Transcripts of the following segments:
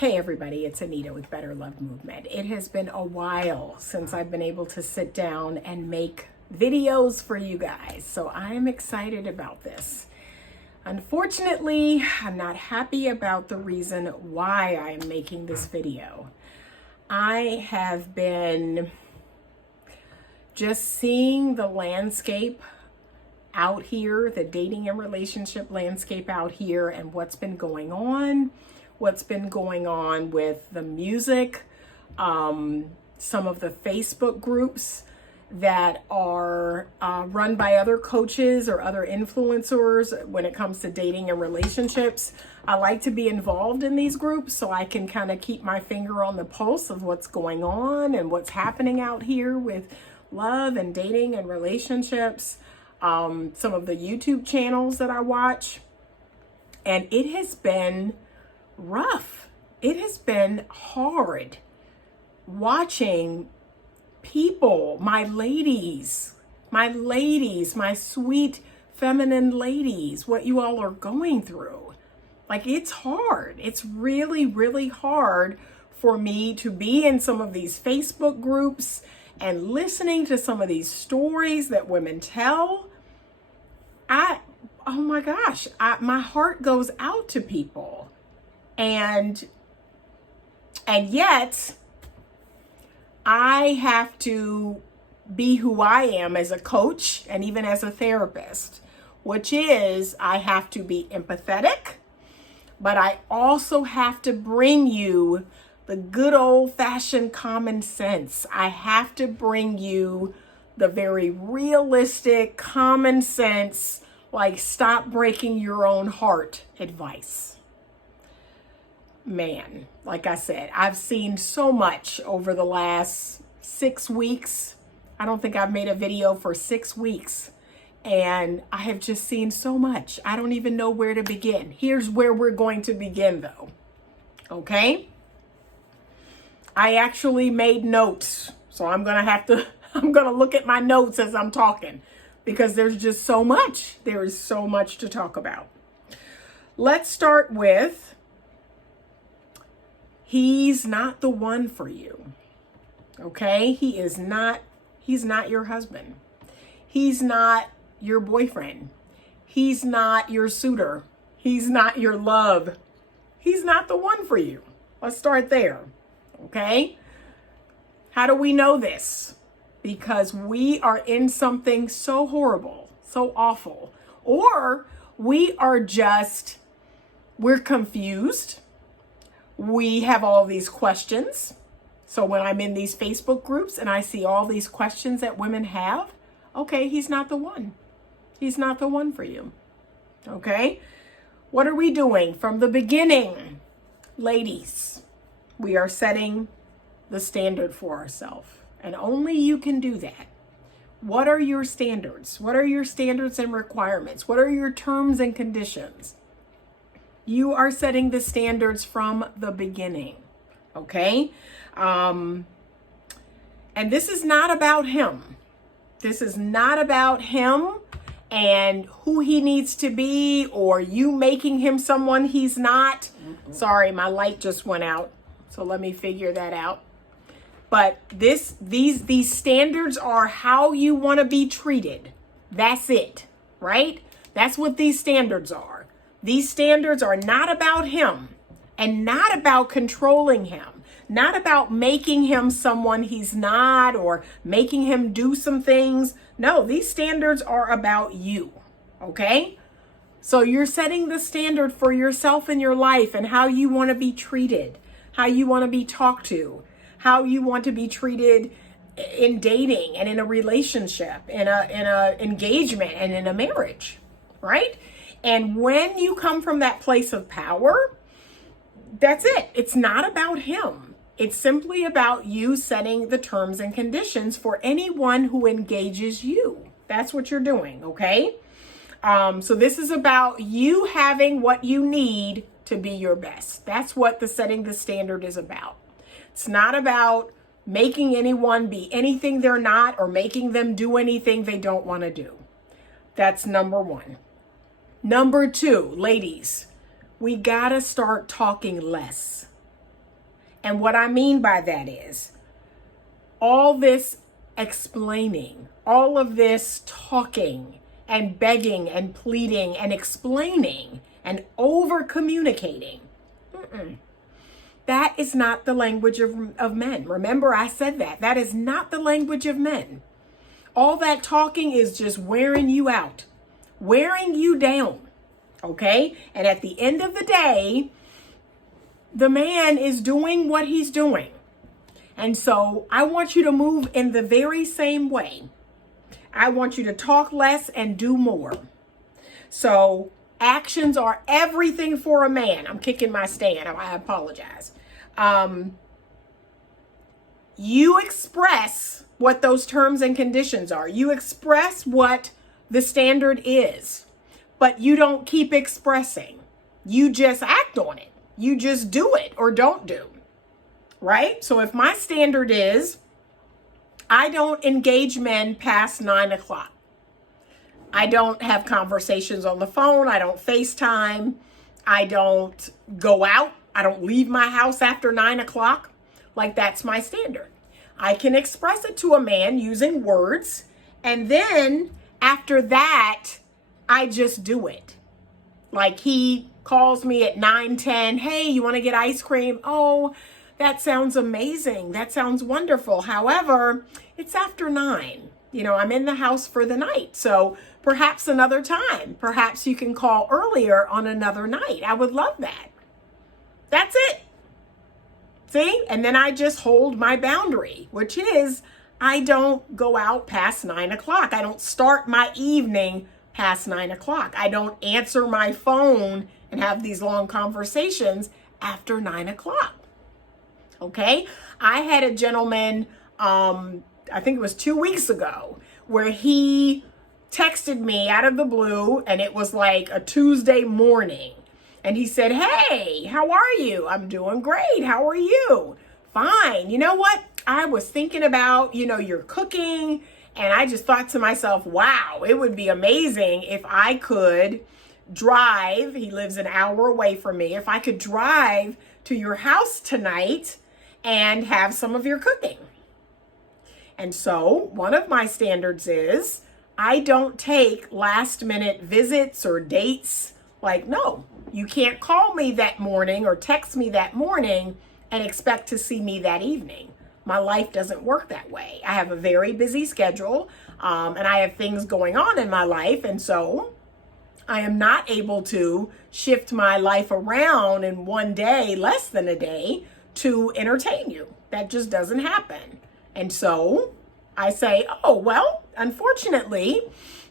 Hey everybody, it's Anita with Better Love Movement. It has been a while since I've been able to sit down and make videos for you guys, so I am excited about this. Unfortunately, I'm not happy about the reason why I am making this video. I have been just seeing the landscape out here, the dating and relationship landscape out here, and what's been going on with the music, some of the Facebook groups that are run by other coaches or other influencers when it comes to dating and relationships. I like to be involved in these groups so I can kind of keep my finger on the pulse of what's going on and what's happening out here with love and dating and relationships. Some of the YouTube channels that I watch, and it has been rough. It has been hard watching people, my ladies, my sweet feminine ladies, what you all are going through. Like, it's hard. It's really, really hard for me to be in some of these Facebook groups and listening to some of these stories that women tell. Oh my gosh, my heart goes out to people. And yet I have to be who I am as a coach and even as a therapist, which is I have to be empathetic, but I also have to bring you the good old-fashioned common sense. I have to bring you the very realistic common sense, like stop breaking your own heart advice. Man, like I said, I've seen so much over the last 6 weeks. I don't think I've made a video for 6 weeks. And I have just seen so much. I don't even know where to begin. Here's where we're going to begin though. Okay? I actually made notes. So I'm going to look at my notes as I'm talking because there's just so much. There is so much to talk about. Let's start with he's not the one for you. Okay? He's not your husband. He's not your boyfriend. He's not your suitor. He's not your love. He's not the one for you. Let's start there. Okay? How do we know this? Because we are in something so horrible, so awful, or we're confused. We have all these questions. So when I'm in these Facebook groups and I see all these questions that women have, okay, he's not the one. He's not the one for you. Okay? What are we doing from the beginning? Ladies, we are setting the standard for ourselves. And only you can do that. What are your standards? What are your standards and requirements? What are your terms and conditions? You are setting the standards from the beginning, okay? And this is not about him. This is not about him and who he needs to be or you making him someone he's not. Sorry, my light just went out, so let me figure that out. But these standards are how you want to be treated. That's it, right? That's what these standards are. These standards are not about him and not about controlling him, not about making him someone he's not or making him do some things. No, these standards are about you, okay? So you're setting the standard for yourself in your life and how you want to be treated, how you want to be talked to, how you want to be treated in dating and in a relationship, in a engagement and in a marriage, right? And when you come from that place of power, that's it. It's not about him. It's simply about you setting the terms and conditions for anyone who engages you. That's what you're doing, okay? So this is about you having what you need to be your best. That's what the setting the standard is about. It's not about making anyone be anything they're not or making them do anything they don't want to do. That's number one. Number two, ladies, we gotta start talking less. And what I mean by that is all this explaining, all of this talking and begging and pleading and explaining and over communicating. That is not the language of men. Remember, I said that. That is not the language of men. All that talking is just wearing you out, wearing you down. Okay? And at the end of the day, the man is doing what he's doing. And so I want you to move in the very same way. I want you to talk less and do more. So actions are everything for a man. I'm kicking my stand. I apologize. You express what those terms and conditions are. You express what the standard is, but you don't keep expressing. You just act on it. You just do it or don't do. Right? So if my standard is, I don't engage men past 9 o'clock. I don't have conversations on the phone. I don't FaceTime. I don't go out. I don't leave my house after 9 o'clock. Like, that's my standard. I can express it to a man using words. And then after that, I just do it. Like, he calls me at 9:10. Hey, you want to get ice cream? Oh, that sounds amazing. That sounds wonderful. However, it's after 9. You know, I'm in the house for the night. So perhaps another time. Perhaps you can call earlier on another night. I would love that. That's it. See? And then I just hold my boundary, which is I don't go out past 9 o'clock. I don't start my evening past 9 o'clock. I don't answer my phone and have these long conversations after 9 o'clock. Okay? I had a gentleman, I think it was 2 weeks ago, where he texted me out of the blue, and it was like a Tuesday morning. And he said, hey, how are you? I'm doing great. How are you? Fine. You know what? I was thinking about, your cooking, and I just thought to myself, wow, it would be amazing if I could drive. He lives an hour away from me. If I could drive to your house tonight and have some of your cooking. And so one of my standards is I don't take last minute visits or dates. Like, no, you can't call me that morning or text me that morning and expect to see me that evening. My life doesn't work that way. I have a very busy schedule, and I have things going on in my life. And so I am not able to shift my life around in one day, less than a day, to entertain you. That just doesn't happen. And so I say, oh, well, unfortunately,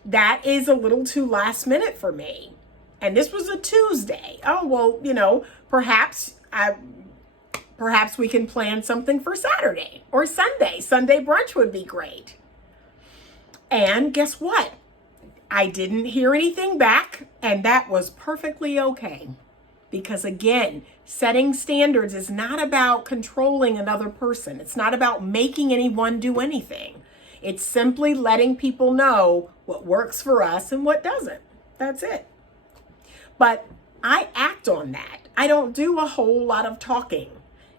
that is a little too last minute for me. And this was a Tuesday. Oh, well, perhaps we can plan something for Saturday or Sunday. Sunday brunch would be great. And guess what? I didn't hear anything back, and that was perfectly okay. Because again, setting standards is not about controlling another person. It's not about making anyone do anything. It's simply letting people know what works for us and what doesn't. That's it. But I act on that. I don't do a whole lot of talking.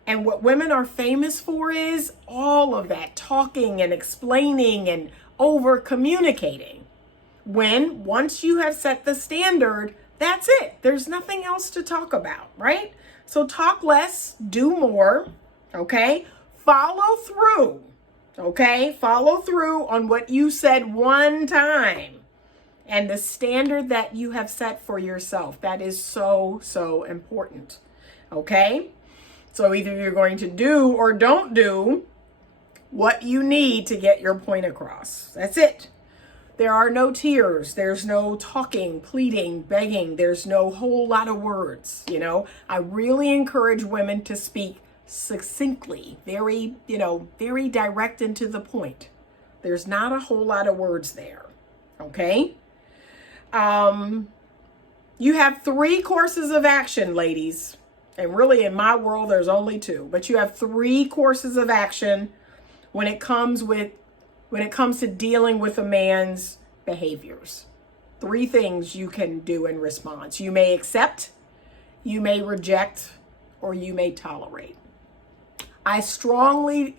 And what women are famous for is all of that talking and explaining and over communicating. When once you have set the standard, that's it. There's nothing else to talk about, right? So talk less, do more, okay? Follow through, okay? Follow through on what you said one time. And the standard that you have set for yourself. That is so, so important. Okay? So either you're going to do or don't do what you need to get your point across. That's it. There are no tears. There's no talking, pleading, begging. There's no whole lot of words. I really encourage women to speak succinctly, very direct and to the point. There's not a whole lot of words there. Okay? You have 3 courses of action, ladies. And really in my world, there's only 2, but you have 3 courses of action when it comes to dealing with a man's behaviors. 3 things you can do in response. You may accept, you may reject, or you may tolerate. I strongly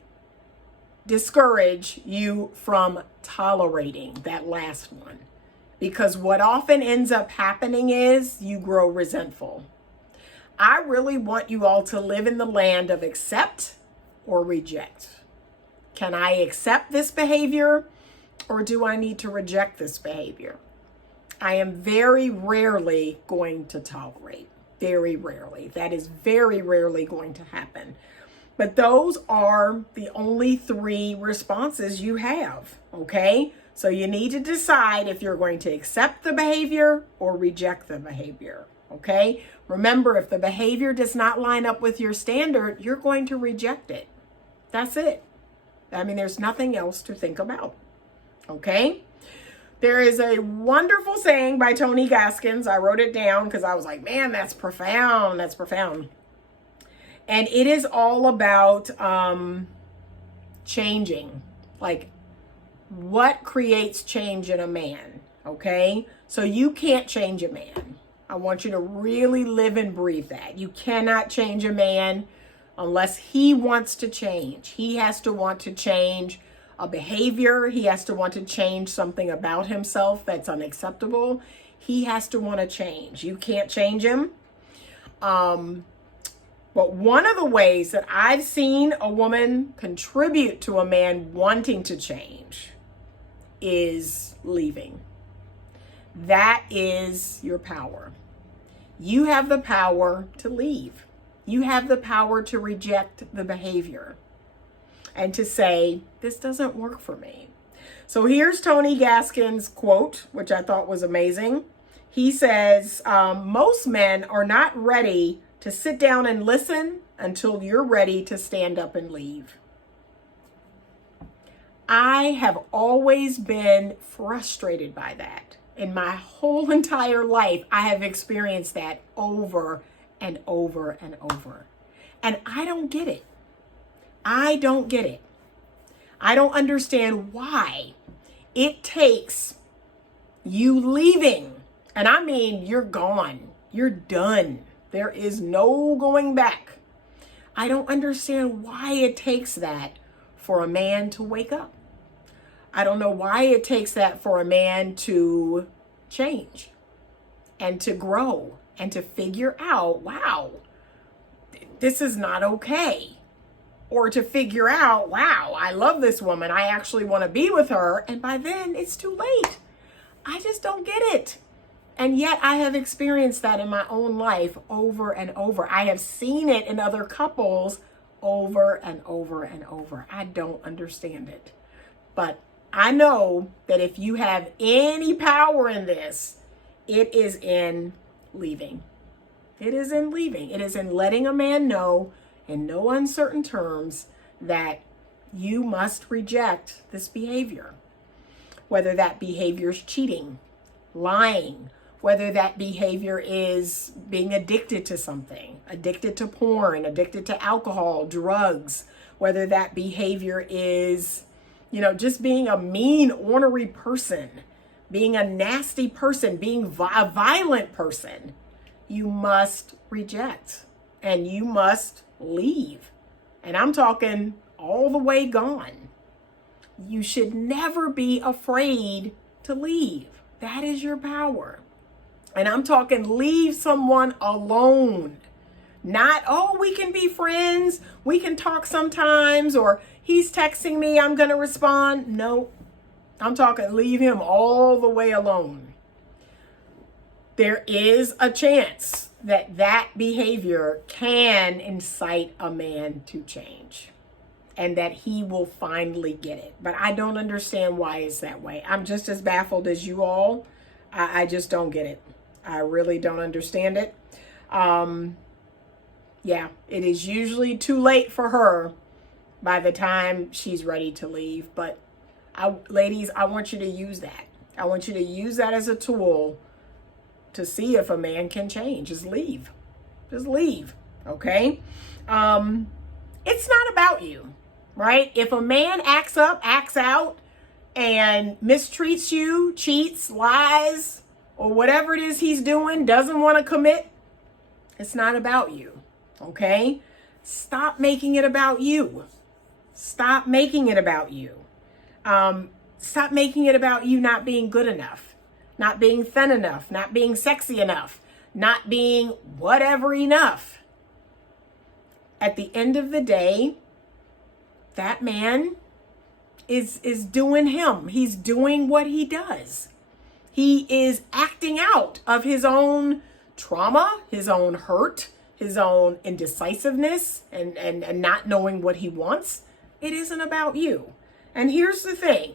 discourage you from tolerating that last one, because what often ends up happening is you grow resentful. I really want you all to live in the land of accept or reject. Can I accept this behavior, or do I need to reject this behavior? I am very rarely going to tolerate. Very rarely. That is very rarely going to happen. But those are the only 3 responses you have, okay? So you need to decide if you're going to accept the behavior or reject the behavior, okay? Remember, if the behavior does not line up with your standard, you're going to reject it. That's it. I mean, there's nothing else to think about, okay? There is a wonderful saying by Tony Gaskins. I wrote it down because I was like, man, that's profound. That's profound. And it is all about changing. Like, what creates change in a man, okay? So you can't change a man. I want you to really live and breathe that. You cannot change a man unless he wants to change. He has to want to change a behavior. He has to want to change something about himself that's unacceptable. He has to want to change. You can't change him. But one of the ways that I've seen a woman contribute to a man wanting to change is leaving. That is your power. You have the power to leave. You have the power to reject the behavior and to say, this doesn't work for me. So here's Tony Gaskins' quote, which I thought was amazing. He says, most men are not ready to sit down and listen until you're ready to stand up and leave. I have always been frustrated by that. In my whole entire life, I have experienced that over and over and over. And I don't get it. I don't get it. I don't understand why it takes you leaving. And I mean, you're gone. You're done. There is no going back. I don't understand why it takes that for a man to wake up. I don't know why it takes that for a man to change and to grow and to figure out, wow, this is not okay. Or to figure out, wow, I love this woman. I actually want to be with her. And by then it's too late. I just don't get it. And yet I have experienced that in my own life over and over. I have seen it in other couples over and over and over. I don't understand it. But I know that if you have any power in this, it is in leaving. It is in leaving. It is in letting a man know in no uncertain terms that you must reject this behavior. Whether that behavior is cheating, lying, whether that behavior is being addicted to something, addicted to porn, addicted to alcohol, drugs, whether that behavior is, just being a mean, ornery person, being a nasty person, being a violent person, you must reject and you must leave. And I'm talking all the way gone. You should never be afraid to leave. That is your power. And I'm talking leave someone alone. Not, oh, we can be friends, we can talk sometimes, or he's texting me, I'm going to respond. No, I'm talking leave him all the way alone. There is a chance that that behavior can incite a man to change and that he will finally get it. But I don't understand why it's that way. I'm just as baffled as you all. I just don't get it. I really don't understand it. Yeah, it is usually too late for her by the time she's ready to leave. But ladies, I want you to use that. I want you to use that as a tool to see if a man can change. Just leave. Just leave. Okay? It's not about you, right? If a man acts up, acts out, and mistreats you, cheats, lies, or whatever it is he's doing, doesn't want to commit, it's not about you. Okay? Stop making it about you. Stop making it about you. Stop making it about you not being good enough, not being thin enough, not being sexy enough, not being whatever enough. At the end of the day, that man is doing him. He's doing what he does. He is acting out of his own trauma, his own hurt, his own indecisiveness, and not knowing what he wants. It isn't about you. And here's the thing,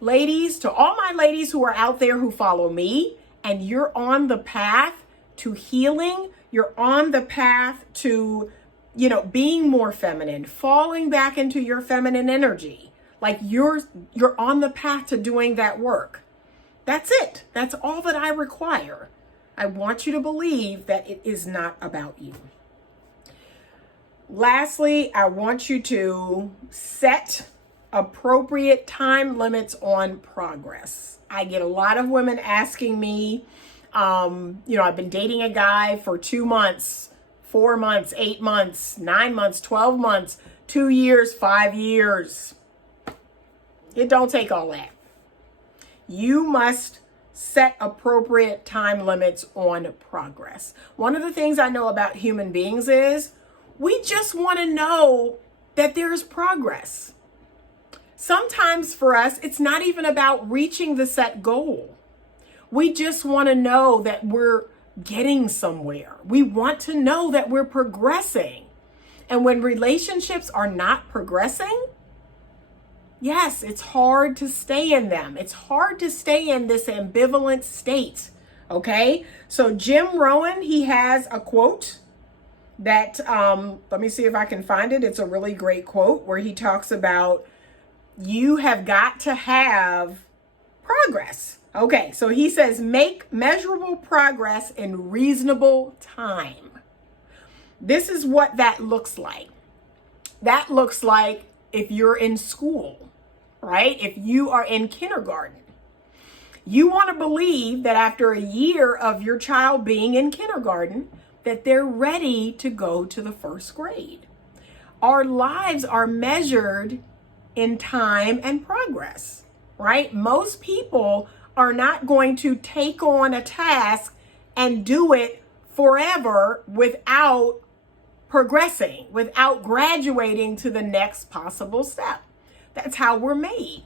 ladies, to all my ladies who are out there who follow me, and you're on the path to healing, you're on the path to, being more feminine, falling back into your feminine energy. Like you're on the path to doing that work. That's it. That's all that I require. I want you to believe that it is not about you. Lastly, I want you to set appropriate time limits on progress. I get a lot of women asking me, I've been dating a guy for 2 months, 4 months, 8 months, 9 months, 12 months, 2 years, 5 years. It don't take all that. You must set appropriate time limits on progress. One of the things I know about human beings is we just want to know that there's progress. Sometimes for us, it's not even about reaching the set goal. We just want to know that we're getting somewhere. We want to know that we're progressing. And when relationships are not progressing, yes, it's hard to stay in them. It's hard to stay in this ambivalent state. Okay? So Jim Rohn, he has a quote that, let me see if I can find it. It's a really great quote where he talks about you have got to have progress. Okay, so he says, make measurable progress in reasonable time. This is what that looks like. That looks like if you're in school, right? If you are in kindergarten, you want to believe that after a year of your child being in kindergarten, that they're ready to go to the first grade. Our lives are measured in time and progress, right? Most people are not going to take on a task and do it forever without progressing, without graduating to the next possible step. That's how we're made.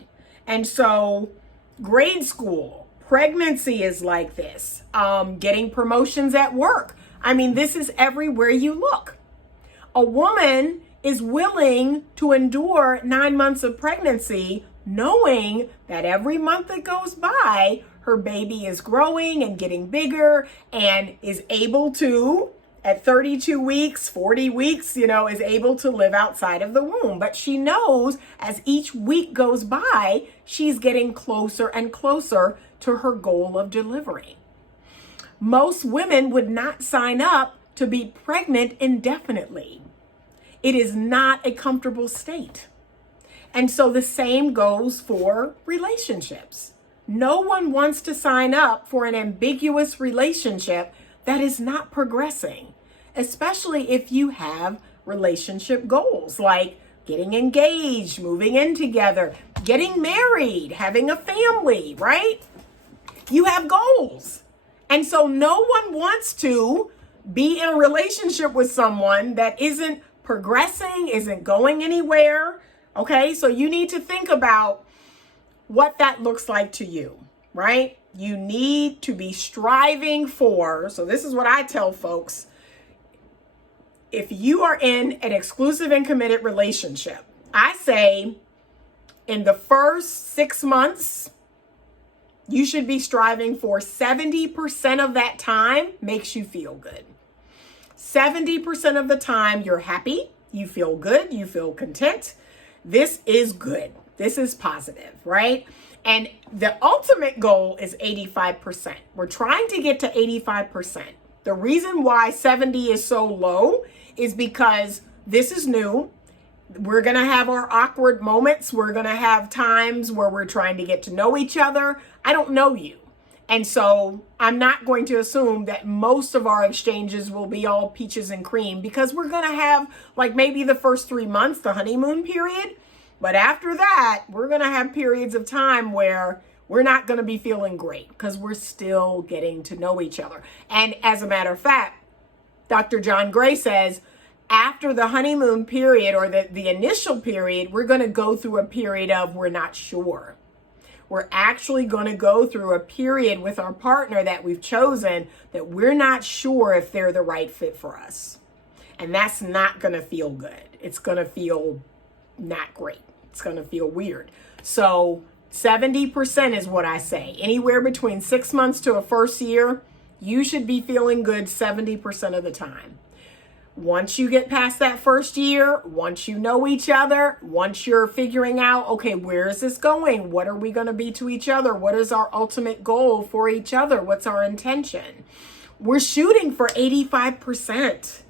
And so grade school, pregnancy is like this, getting promotions at work. I mean, this is everywhere you look. A woman is willing to endure 9 months of pregnancy, knowing that every month that goes by, her baby is growing and getting bigger and is able to, at 32 weeks, 40 weeks, is able to live outside of the womb. But she knows as each week goes by, she's getting closer and closer to her goal of delivery. Most women would not sign up to be pregnant indefinitely. It is not a comfortable state. And so the same goes for relationships. No one wants to sign up for an ambiguous relationship that is not progressing, especially if you have relationship goals like getting engaged, moving in together, getting married, having a family, right? You have goals. And so no one wants to be in a relationship with someone that isn't progressing, isn't going anywhere. Okay, so you need to think about what that looks like to you, right? You need to be striving for, so this is what I tell folks, if you are in an exclusive and committed relationship, I say in the first 6 months, you should be striving for 70% of that time makes you feel good. 70% of the time you're happy, you feel good, you feel content. This is good. This is positive, right? And the ultimate goal is 85%. We're trying to get to 85%. The reason why 70 is so low is because this is new. We're going to have our awkward moments. We're going to have times where we're trying to get to know each other. I don't know you. And so I'm not going to assume that most of our exchanges will be all peaches and cream, because we're going to have like maybe the first 3 months, the honeymoon period. But after that, we're going to have periods of time where we're not going to be feeling great because we're still getting to know each other. And as a matter of fact, Dr. John Gray says after the honeymoon period, or the initial period, we're going to go through a period of we're not sure. We're actually going to go through a period with our partner that we've chosen that we're not sure if they're the right fit for us. And that's not going to feel good. It's going to feel not great. It's going to feel weird. So 70% is what I say. Anywhere between 6 months to a first year, you should be feeling good 70% of the time. Once you get past that first year, once you know each other, once you're figuring out, okay, where is this going? What are we going to be to each other? What is our ultimate goal for each other? What's our intention? We're shooting for 85%.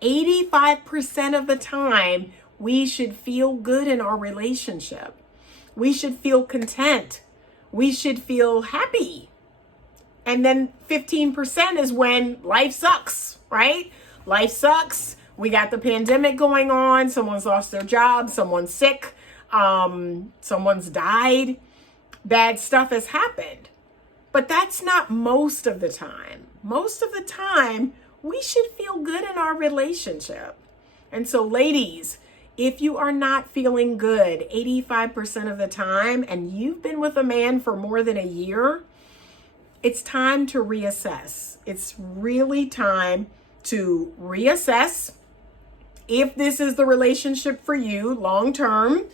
85% of the time, we should feel good in our relationship. We should feel content. We should feel happy. And then 15% is when life sucks, right? Life sucks. We got the pandemic going on. Someone's lost their job. Someone's sick. Someone's died. Bad stuff has happened. But that's not most of the time. Most of the time, we should feel good in our relationship. And so, ladies, if you are not feeling good 85% of the time and you've been with a man for more than a year, it's time to reassess. It's really time to reassess if this is the relationship for you long term.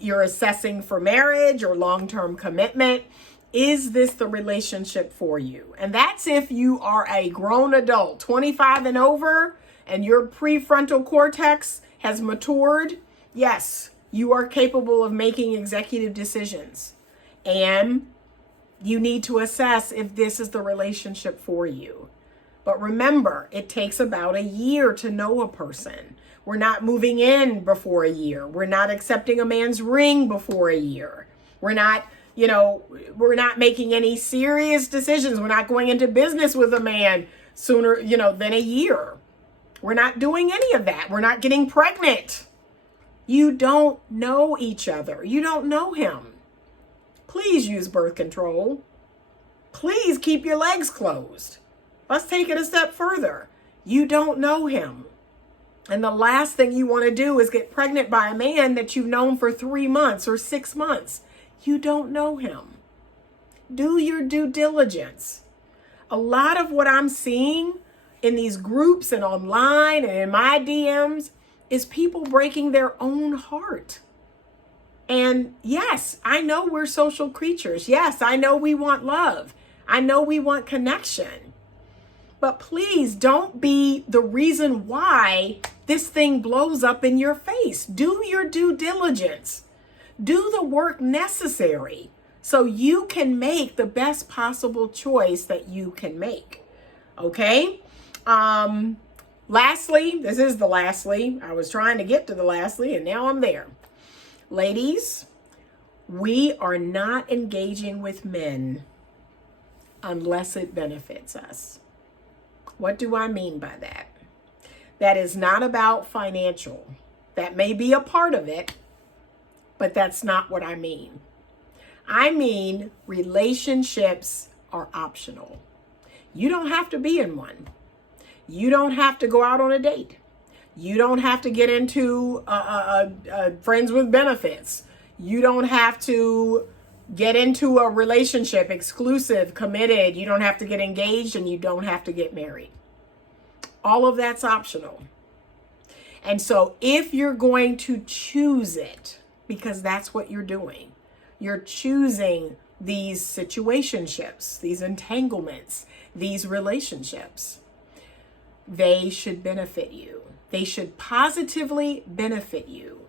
You're assessing for marriage or long-term commitment. Is this the relationship for you? And that's if you are a grown adult, 25 and over, and your prefrontal cortex has matured. Yes, you are capable of making executive decisions. And you need to assess if this is the relationship for you. But remember, it takes about a year to know a person. We're not moving in before a year. We're not accepting a man's ring before a year. We're not making any serious decisions. We're not going into business with a man sooner, than a year. We're not doing any of that. We're not getting pregnant. You don't know each other. You don't know him. Please use birth control. Please keep your legs closed. Let's take it a step further. You don't know him. And the last thing you want to do is get pregnant by a man that you've known for 3 months or 6 months. You don't know him. Do your due diligence. A lot of what I'm seeing in these groups and online and in my DMs is people breaking their own heart. And yes, I know we're social creatures. Yes, I know we want love. I know we want connection. But please don't be the reason why this thing blows up in your face. Do your due diligence. Do the work necessary so you can make the best possible choice that you can make. Okay? Lastly, this is the lastly. I was trying to get to the lastly and now I'm there. Ladies, we are not engaging with men unless it benefits us. What do I mean by that? That is not about financial. That may be a part of it, but that's not what I mean. I mean, relationships are optional. You don't have to be in one. You don't have to go out on a date. You don't have to get into friends with benefits. You don't have to get into a relationship, exclusive, committed. You don't have to get engaged and you don't have to get married. All of that's optional. And so if you're going to choose it, because that's what you're doing, you're choosing these situationships, these entanglements, these relationships, they should benefit you. They should positively benefit you.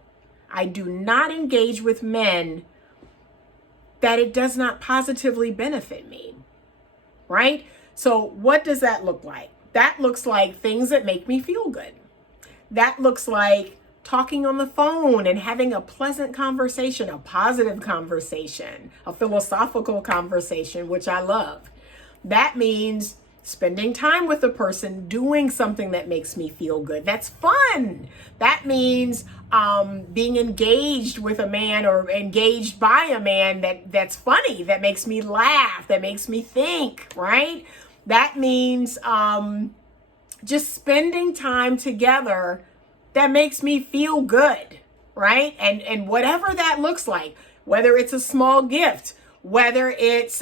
I do not engage with men that it does not positively benefit me, right? So what does that look like? That looks like things that make me feel good. That looks like talking on the phone and having a pleasant conversation, a positive conversation, a philosophical conversation, which I love. That means spending time with a person, doing something that makes me feel good. That's fun. That means being engaged with a man or engaged by a man that's funny, that makes me laugh, that makes me think, right? That means just spending time together that makes me feel good, right? And whatever that looks like, whether it's a small gift, whether it's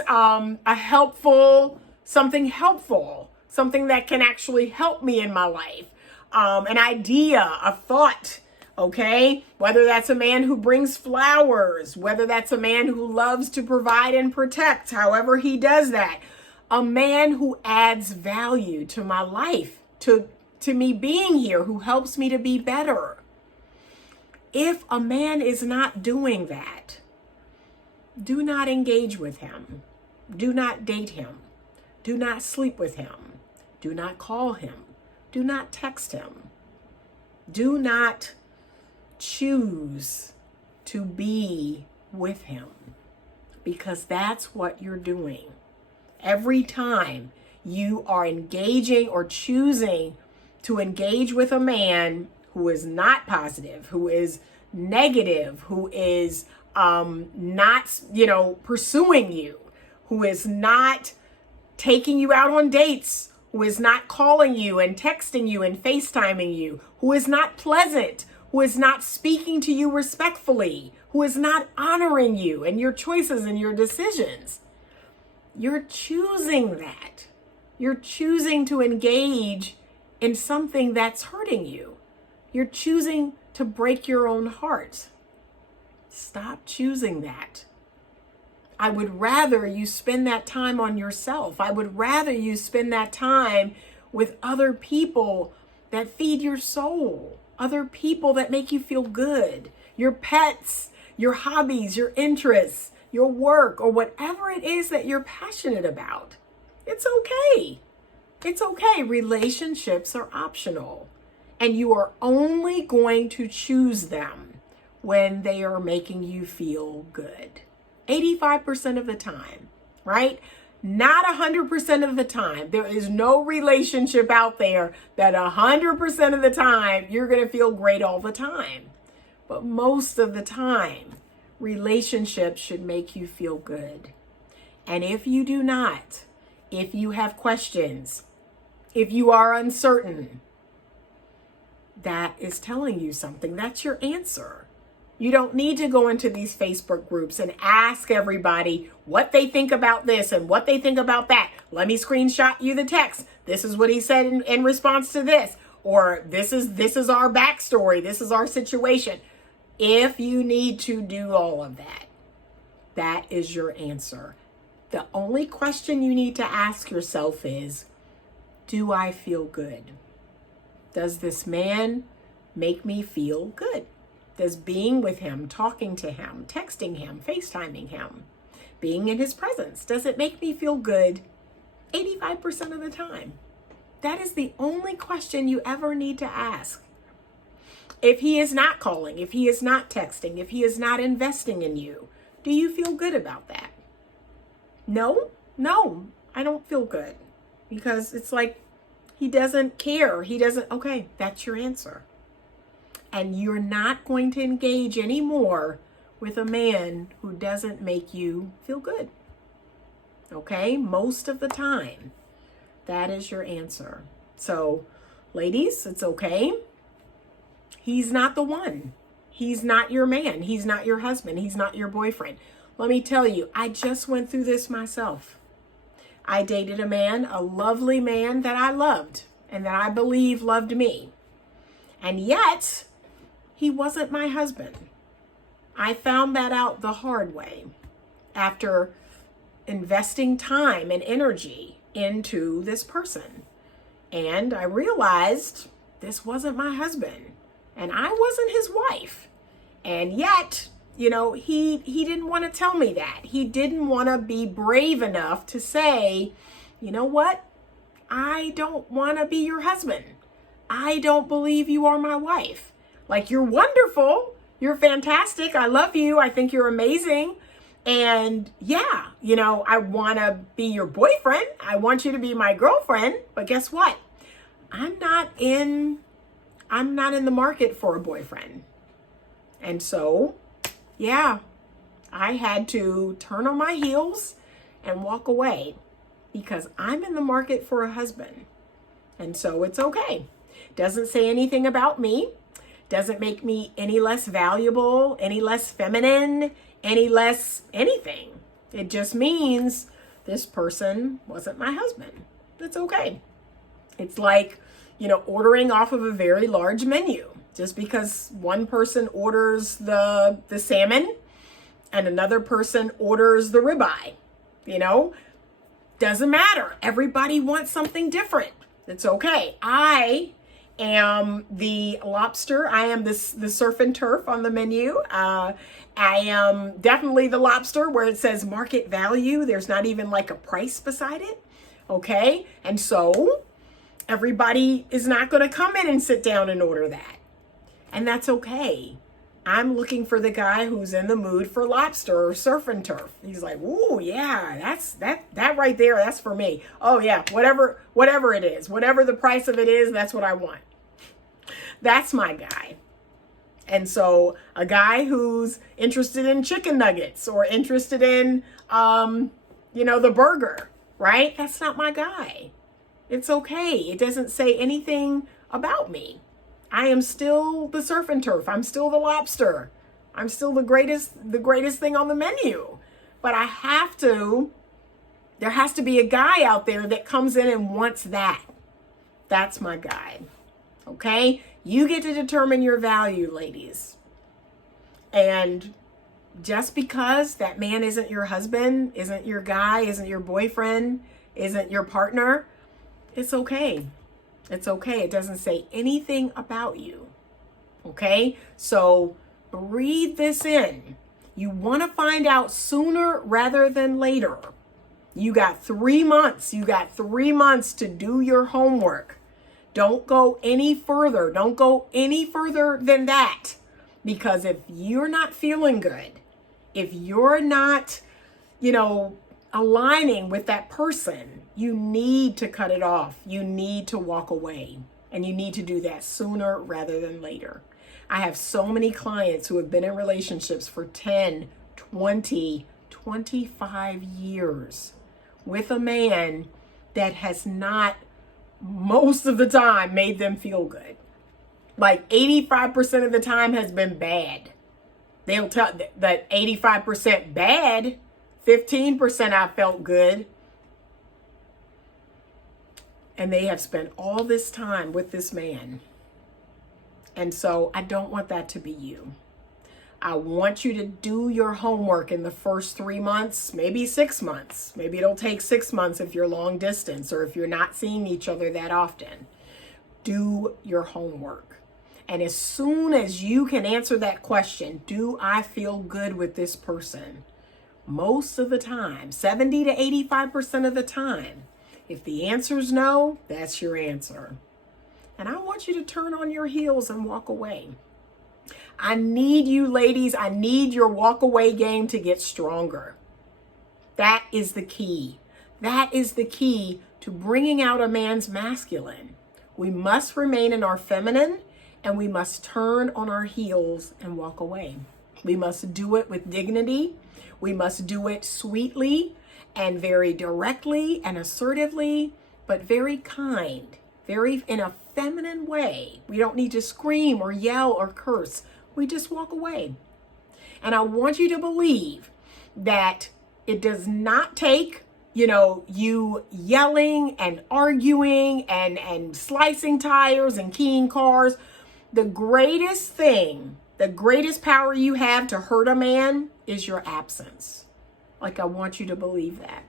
something helpful, something that can actually help me in my life, an idea, a thought, okay? Whether that's a man who brings flowers, whether that's a man who loves to provide and protect, however he does that, a man who adds value to my life, to me being here, who helps me to be better. If a man is not doing that, do not engage with him. Do not date him. Do not sleep with him. Do not call him. Do not text him. Do not choose to be with him, because that's what you're doing. Every time you are engaging or choosing to engage with a man who is not positive, who is negative, who is not, pursuing you, who is not taking you out on dates, who is not calling you and texting you and FaceTiming you, who is not pleasant, who is not speaking to you respectfully, who is not honoring you and your choices and your decisions. You're choosing that. You're choosing to engage in something that's hurting you. You're choosing to break your own heart. Stop choosing that. I would rather you spend that time on yourself. I would rather you spend that time with other people that feed your soul, other people that make you feel good, your pets, your hobbies, your interests, your work, or whatever it is that you're passionate about. It's okay. It's okay. Relationships are optional, and you are only going to choose them when they are making you feel good. 85% of the time, right? Not 100% of the time. There is no relationship out there that 100% of the time you're going to feel great all the time. But most of the time, relationships should make you feel good. And if you do not, if you have questions, if you are uncertain, that is telling you something. That's your answer. You don't need to go into these Facebook groups and ask everybody what they think about this and what they think about that. Let me screenshot you the text. This is what he said in response to this. Or this is our backstory. This is our situation. If you need to do all of that, that is your answer. The only question you need to ask yourself is, do I feel good? Does this man make me feel good? Does being with him, talking to him, texting him, FaceTiming him, being in his presence, does it make me feel good 85% of the time? That is the only question you ever need to ask. If he is not calling, if he is not texting, if he is not investing in you, do you feel good about that? No, I don't feel good, because it's like he doesn't care. Okay, that's your answer. And you're not going to engage anymore with a man who doesn't make you feel good. Okay? Most of the time, that is your answer. So, ladies, it's okay. He's not the one. He's not your man. He's not your husband. He's not your boyfriend. Let me tell you, I just went through this myself. I dated a man, a lovely man that I loved and that I believe loved me. And yet, he wasn't my husband. I found that out the hard way after investing time and energy into this person. And I realized this wasn't my husband and I wasn't his wife. And yet, he didn't want to tell me that. He didn't want to be brave enough to say, you know what? I don't want to be your husband. I don't believe you are my wife. Like, you're wonderful. You're fantastic. I love you. I think you're amazing. And yeah, I want to be your boyfriend. I want you to be my girlfriend. But guess what? I'm not in the market for a boyfriend. And so, yeah, I had to turn on my heels and walk away because I'm in the market for a husband. And so it's okay. Doesn't say anything about me. Doesn't make me any less valuable, any less feminine, any less anything. It just means this person wasn't my husband. It's okay. It's like, ordering off of a very large menu. Just because one person orders the salmon and another person orders the ribeye, doesn't matter. Everybody wants something different. It's okay. I am the lobster. I am the surf and turf on the menu. I am definitely the lobster where it says market value. There's not even like a price beside it. Okay. And so everybody is not going to come in and sit down and order that. And that's okay. I'm looking for the guy who's in the mood for lobster or surf and turf. He's like, ooh, yeah, that right there. That's for me. Oh yeah. Whatever it is, whatever the price of it is, that's what I want. That's my guy. And so a guy who's interested in chicken nuggets or interested in, the burger, right? That's not my guy. It's okay. It doesn't say anything about me. I am still the surf and turf. I'm still the lobster. I'm still the greatest thing on the menu. But there has to be a guy out there that comes in and wants that. That's my guy. Okay? You get to determine your value, ladies. And just because that man isn't your husband, isn't your guy, isn't your boyfriend, isn't your partner, it's okay. It's okay. It doesn't say anything about you. Okay? So breathe this in. You want to find out sooner rather than later. You got 3 months. You got 3 months to do your homework. Don't go any further. Don't go any further than that. Because if you're not feeling good, if you're not, aligning with that person, you need to cut it off. You need to walk away. And you need to do that sooner rather than later. I have so many clients who have been in relationships for 10, 20, 25 years with a man that has not most of the time made them feel good. Like 85% of the time has been bad. They'll tell that 85% bad, 15% I felt good. And they have spent all this time with this man. And so I don't want that to be you. I want you to do your homework in the first 3 months, maybe 6 months. Maybe it'll take 6 months if you're long distance or if you're not seeing each other that often. Do your homework. And as soon as you can answer that question, do I feel good with this person? Most of the time, 70 to 85% of the time, if the answer is no, that's your answer. And I want you to turn on your heels and walk away. I need you, ladies. I need your walk away game to get stronger. That is the key. That is the key to bringing out a man's masculine. We must remain in our feminine and we must turn on our heels and walk away. We must do it with dignity. We must do it sweetly and very directly and assertively, but very kind, very in a feminine way. We don't need to scream or yell or curse. We just walk away. And I want you to believe that it does not take, you yelling and arguing and slicing tires and keying cars. The greatest thing, the greatest power you have to hurt a man is your absence. Like, I want you to believe that.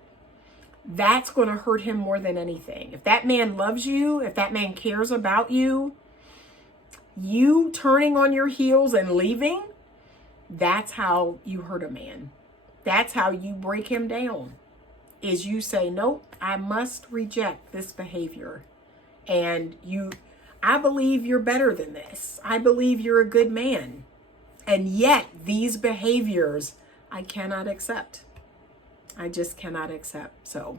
That's going to hurt him more than anything. If that man loves you, if that man cares about you, you turning on your heels and leaving, that's how you hurt a man. That's how you break him down, is you say, nope, I must reject this behavior. And I believe you're better than this. I believe you're a good man. And yet these behaviors I cannot accept. I just cannot accept. So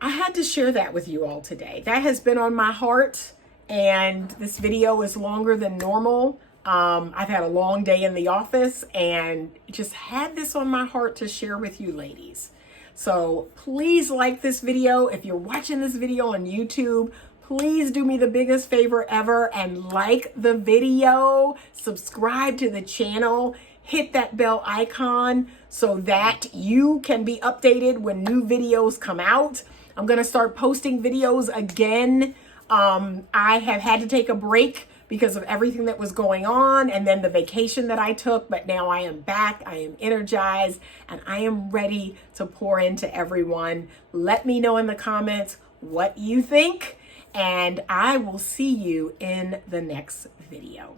I had to share that with you all today. That has been on my heart, and this video is longer than normal. I've had a long day in the office and just had this on my heart to share with you ladies. So please like this video. If you're watching this video on YouTube, please do me the biggest favor ever and like the video, subscribe to the channel, hit that bell icon so that you can be updated when new videos come out. I'm going to start posting videos again. I have had to take a break because of everything that was going on and then the vacation that I took, but now I am back, I am energized, and I am ready to pour into everyone. Let me know in the comments what you think, and I will see you in the next video.